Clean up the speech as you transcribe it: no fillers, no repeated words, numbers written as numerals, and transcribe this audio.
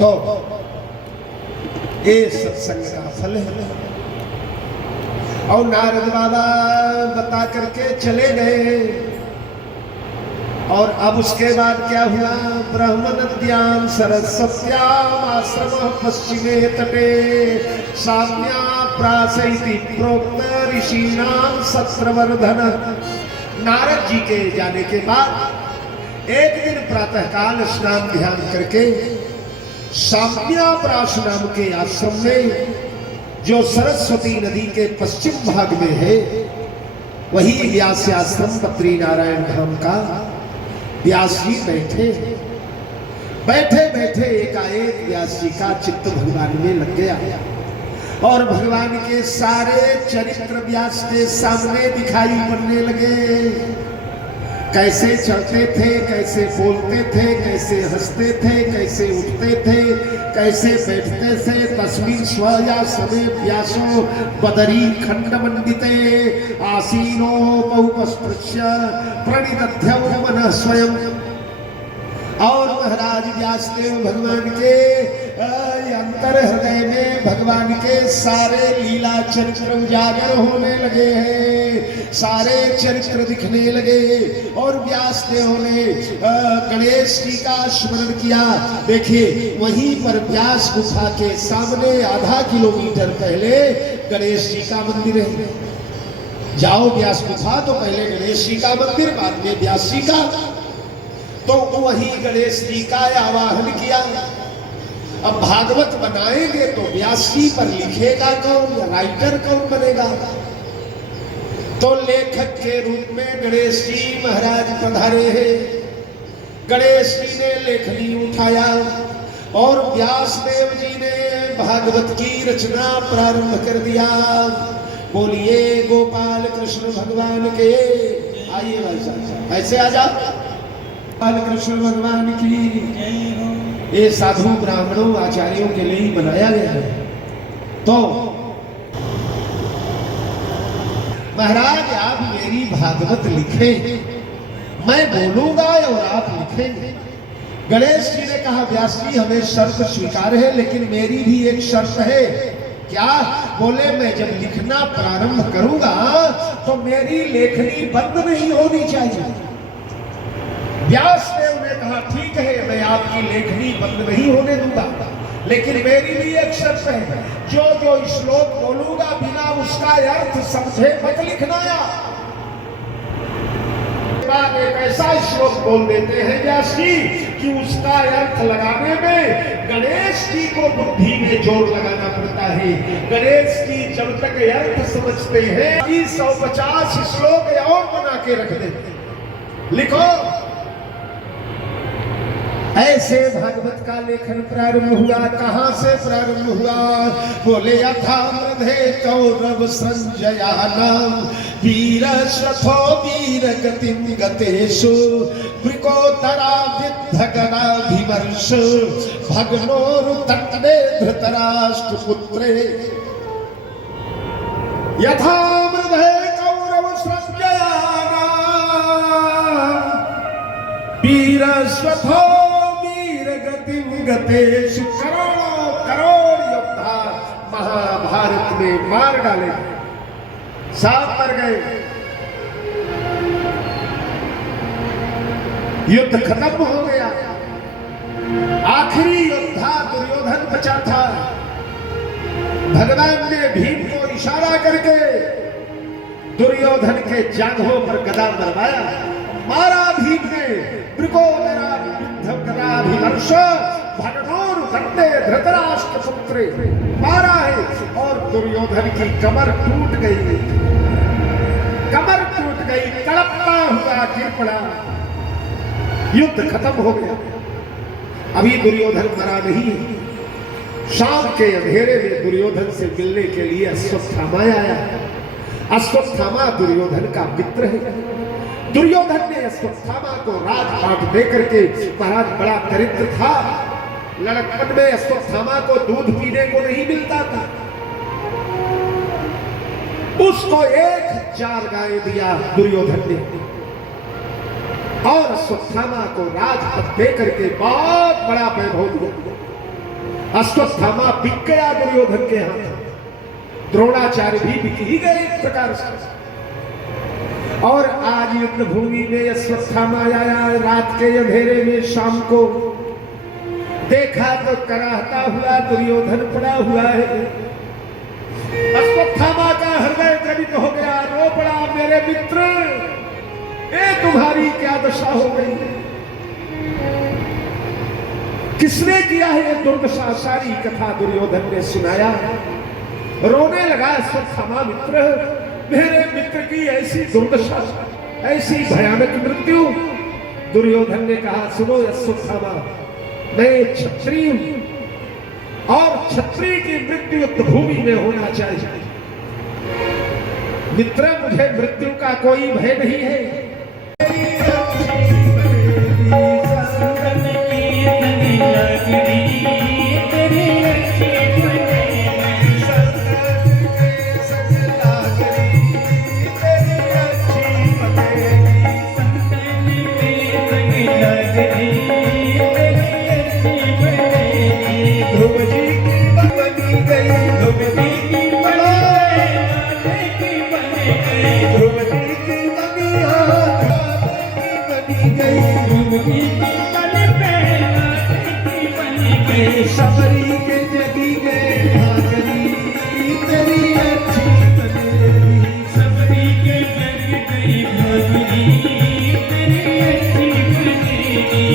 तो ये सत्संग का फल है। और नारद बाबा बता करके चले गए। और अब उसके बाद क्या हुआ? ब्रह्मनद्यां सरस्वत्यां आश्रम पश्चिमे तटे साम्या प्रासैति प्रोक्त ऋषीणां सत्रवर्धन। नारद जी के जाने के बाद एक दिन प्रातःकाल स्नान ध्यान करके साम्याप्रास नाम के आश्रम में, जो सरस्वती नदी के पश्चिम भाग में है, वही व्यास आश्रम बद्री नारायण धाम का व्यास जी बैठे बैठे एकाएक व्यास जी का चित्त भगवान में लग गया और भगवान के सारे चरित्र व्यास के सामने दिखाई पड़ने लगे। कैसे चलते थे, कैसे बोलते थे, कैसे हंसते थे, कैसे उठते थे, कैसे बैठते थे। तस्मिन् स्वया समय व्यासो बदरी खंड मंडिते आसीनो बहुपस्पृश्य प्रणिदध्यौ मनः स्वयं। और महाराज व्यासदेव भगवान के अंतर हृदय में भगवान के सारे लीला चरित्र उजागर होने लगे हैं, सारे चरित्र दिखने लगे। और व्यासदेव ने गणेश जी का स्मरण किया। देखिए वहीं पर व्यास गुफा के सामने आधा किलोमीटर पहले गणेश जी का मंदिर है। जाओ व्यास गुफा तो पहले गणेश जी का मंदिर, बाद में व्यास जी का। तो वही गणेश जी का आवाहन किया। अब भागवत बनाएंगे तो व्यास जी पर लिखेगा कौन, राइटर कौन बनेगा? तो लेखक के रूप में गणेश जी महाराज पधारे हैं। गणेश जी ने लेखनी उठाया और व्यास देव जी ने भागवत की रचना प्रारंभ कर दिया। बोलिए गोपाल कृष्ण भगवान के। आइए भाई साहब ऐसे आ जाओ। गोपाल कृष्ण भगवान की। ये साधु ब्राह्मणों आचार्यों के लिए ही बनाया गया है। तो महाराज आप मेरी भागवत लिखे, मैं बोलूंगा और आप लिखेंगे। गणेश जी ने कहा व्यास जी हमें शर्त स्वीकार है, लेकिन मेरी भी एक शर्त है। क्या? बोले मैं जब लिखना प्रारंभ करूंगा तो मेरी लेखनी बंद नहीं होनी चाहिए। व्यासदेव ने कहा ठीक है, मैं आपकी लेखनी बंद नहीं होने दूंगा, लेकिन मेरी भी एक शर्त है। जो जो श्लोक बोलूंगा बिना उसका अर्थ समझे मत लिखना। एक ऐसा श्लोक बोल देते हैं व्यास जी कि उसका अर्थ लगाने में गणेश जी को बुद्धि में जोर लगाना पड़ता है। गणेश जी जब तक अर्थ समझते हैं 150 श्लोक और बना के रख देते। लिखो। ऐसे भागवत का लेखन प्रारंभ हुआ। कहां से प्रारंभ हुआ? बोले यथामृधे कौरव संजयानाम वीर श्रथो वीर गतिम गतेषु वृकोदरा विद्धगणाभिमर्श भग्नोरुतन्ने धृतराष्ट्र पुत्रे। यथामृधे कौरव संजयानाम वीर श्रथो गतेषु। करोड़ों करोड़ योद्धा महाभारत में मार डाले, सब मर गए। युद्ध खत्म हो गया। आखिरी योद्धा दुर्योधन बचा था। भगवान ने भीम को इशारा करके दुर्योधन के जांघों पर गदा मरवाया, मारा भीम ने। वृकोदरा विद्धगणाभिमर्श भग्नोरुतन्ने धृतराष्ट्र पुत्रे, मारा है। और दुर्योधन की कमर टूट गई, कमर टूट गई, तड़पता हुआ गिर पड़ा। युद्ध खत्म हो गया। अभी दुर्योधन मरा नहीं। शाम के अंधेरे में दुर्योधन से मिलने के लिए अश्वत्थामा आया। अश्वत्थामा दुर्योधन का मित्र है। दुर्योधन ने अश्वत्थामा को राजपाट देकर के, महाराज बड़ा दरिद्र था, लड़कपन में अश्वत्थामा को दूध पीने को नहीं मिलता था, उसको 1000 गाय दिया दुर्योधन ने। और अश्वत्थामा को राजपद देकर के बहुत बड़ा वैभव दिया। अश्वत्थामा बिक गया दुर्योधन के हाथ, द्रोणाचार्य भी बिक ही गए एक प्रकार से। और आज युद्ध भूमि में अश्वत्थामा आया रात के अंधेरे में, शाम को देखा तो कराहता हुआ दुर्योधन पड़ा हुआ है। अश्वत्थामा का हृदय द्रवित हो गया, रो पड़ा, मेरे मित्र, ये तुम्हारी क्या दशा हो गई है? किसने किया है ये दुर्दशा? सारी कथा दुर्योधन ने सुनाया। रोने लगा अश्वत्थामा, मित्र, मेरे मित्र की ऐसी दुर्दशा, ऐसी भयानक मृत्यु। दुर्योधन ने कहा, सुनो अश्वत्थामा, मैं क्षत्रिय हूं और क्षत्रिय की मृत्यु युद्ध भूमि में होना चाहिए। मित्र, मुझे मृत्यु का कोई भय नहीं है। सबरी के जगी गए भागरी, तेरी अच्छी बनेगी। सबरी के जगी गई भागरी, तेरी अच्छी बनेगी।